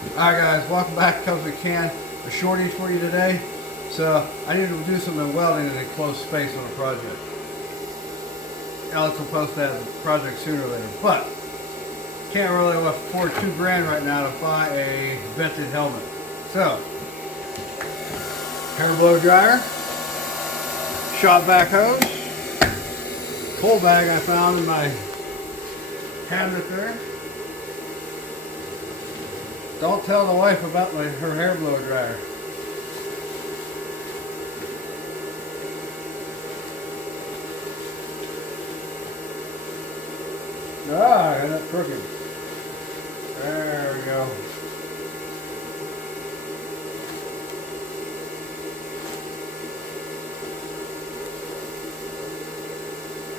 Alright guys, welcome back to Comes We Can. A shorties for you today. So I need to do some welding in a enclosed space on a project. Alex will post that project sooner or later. But can't really afford $2 grand right now to buy a vented helmet. So hair blow dryer, shop vac hose, coal bag I found in my cabinet there. Don't tell the wife about her hair blow dryer. Ah, I got it crooked. There we go.